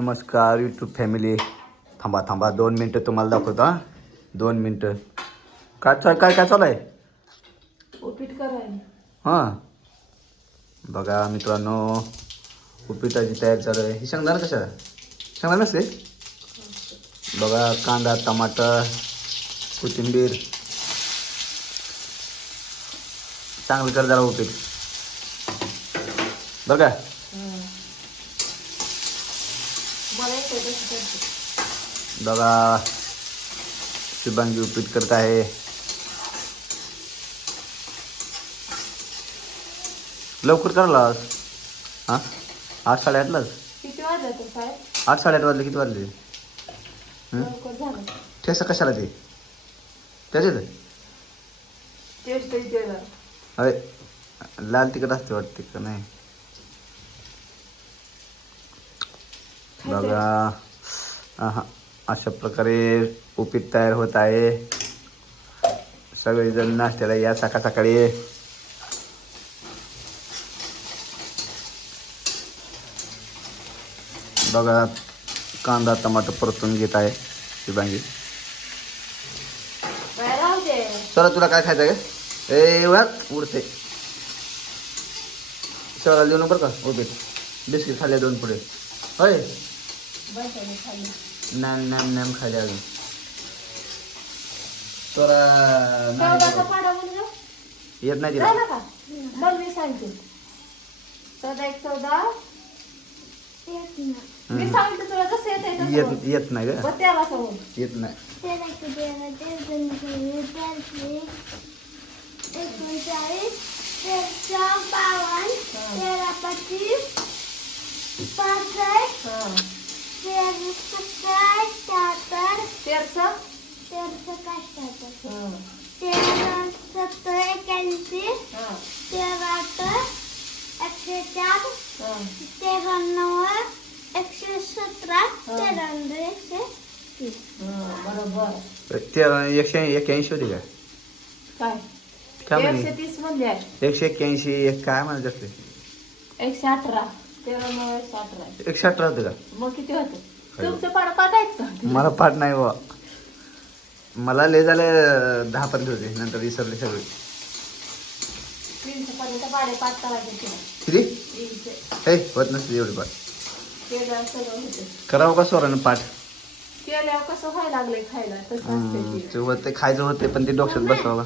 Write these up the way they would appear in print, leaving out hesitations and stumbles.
नमस्कार YouTube family. थांबा 2 मिनटं तुम्हाला दाखवतो. 2 मिनटं. काय चालू आहे? उपीट करायला. हां बघा मित्रांनो, उपीटाची तयारी चालू आहे. ही शेंगदाणा कशा? शेंगदाणा नसते. बघा कांदा, टमाटर, कोथिंबीर. चांगलं कर जरा उपीट बरं का. बघा शुभांगी उपीट करत आहे. लवकर करायला हां 8 8:30लाच. किती वाजले तर काय? 8 8:30 वाजले. किती वाजले? लवकर झालं. ठेसा कशाला ते त्याच्यात? टेस्ट येते जरा. अरे लाल तिखट असते वाटते का नाही. बघा अशा प्रकारे उपीट तयार होत आहे. सगळेजण नाश्त्याला या सकाळी. बघा कांदा टमाटर परतून घेत आहे शुभांगी. सर तुला काय खायचं का? एवढ्यात उडते. सर लिहून बरं का उपीट. बिस्किट खाल्ले 2 पुढे. होय नॅम खाली अजून. तर येत नाही तिला. मी सांगते 14 मी सांगते तुला कसं येत नाही का? त्याला सांगून येत नाही. 181 होती काय काय म्हणे? 130 म्हणजे 181 काय म्हणत असते? 118 118 118 होतं का? मग किती होतं? तुमचं पाठ आहेत का? मला पाठ नाही बा. मला लय झालं 10 पर्यंत होते. नंतर विसरले सगळे. किती हे होत नसते एवढी पाठ. करावं का स्वरानं पाठ? केल्यावर कसं व्हायला लागलंय खायला तसं ते खायचं होते पण ते डोक्यात बसवावं.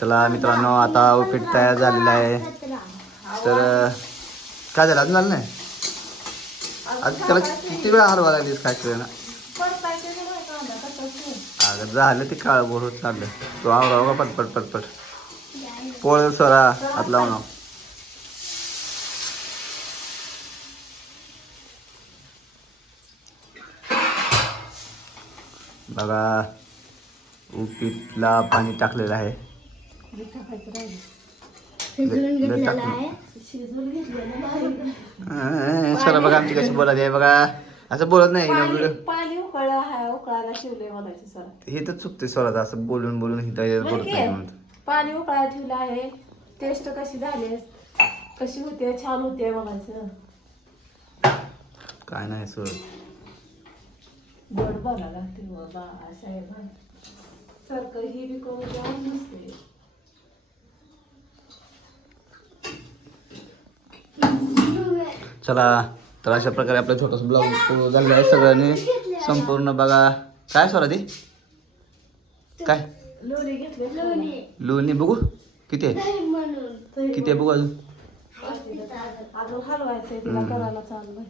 चला मित्रांनो, आता उपीट तयार झालेलं आहे. तर काय झालं अजून झालं नाही? आज त्याला किती वेळा हलवा लागलीस काय करेना. अगं झालं ते काळ बोर होत चाललं. तो आवराव का पटपट पोळ स्वरा हात लावून. बघा उपीटला पाणी टाकलेलं आहे. सर बघा आमची कशी बोलत आहे बघा. असं बोलत नाही. पाणी उकळायला शिवले म्हणायचं सर. हे तर चुकते स्वरात. असं बोलून हिथं बोलत नाही म्हणत. पाणी उकळायला ठेवलं आहे. टेस्ट कशी झाली, कशी होते, छान होते म्हणायचं. काय नाही सर गोड बघा लागते बाबा साहेब. सारखं ही बी करून जाऊन नसते. चला तर अशा प्रकारे आपला छोटासा ब्लॉग झालेला आहे. सगळ्यांनी संपूर्ण बघा. काय स्वरा ती काय लोणी घेतले. लोणी बघू किती आहे बघू अजून हलवायचंय तिला करायला चालू.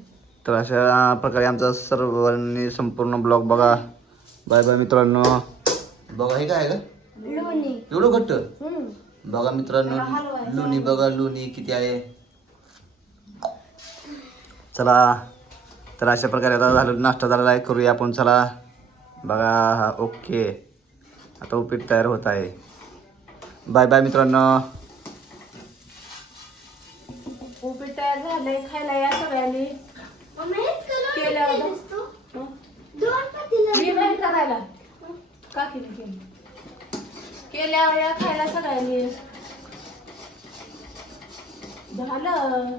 तर अशा प्रकारे आमचा सर्वांनी संपूर्ण ब्लॉग बघा. बाय बाय मित्रांनो. बघा हे काय आहे का एवढं घट्ट? बघा मित्रांनो लोणी बघा. लोणी किती आहे. चला तर अशा प्रकारे आता झालं. नाश्ता झालेला आहे. करूया आपण. चला बघा. ओके आता उपीट तयार होत आहे. बाय बाय मित्रांनो. उपीट तयार झाले. खायला या सगळ्यांनी. केल्यावर करायला काकीने केल्यावर या खायला सगळ्यांनी. झालं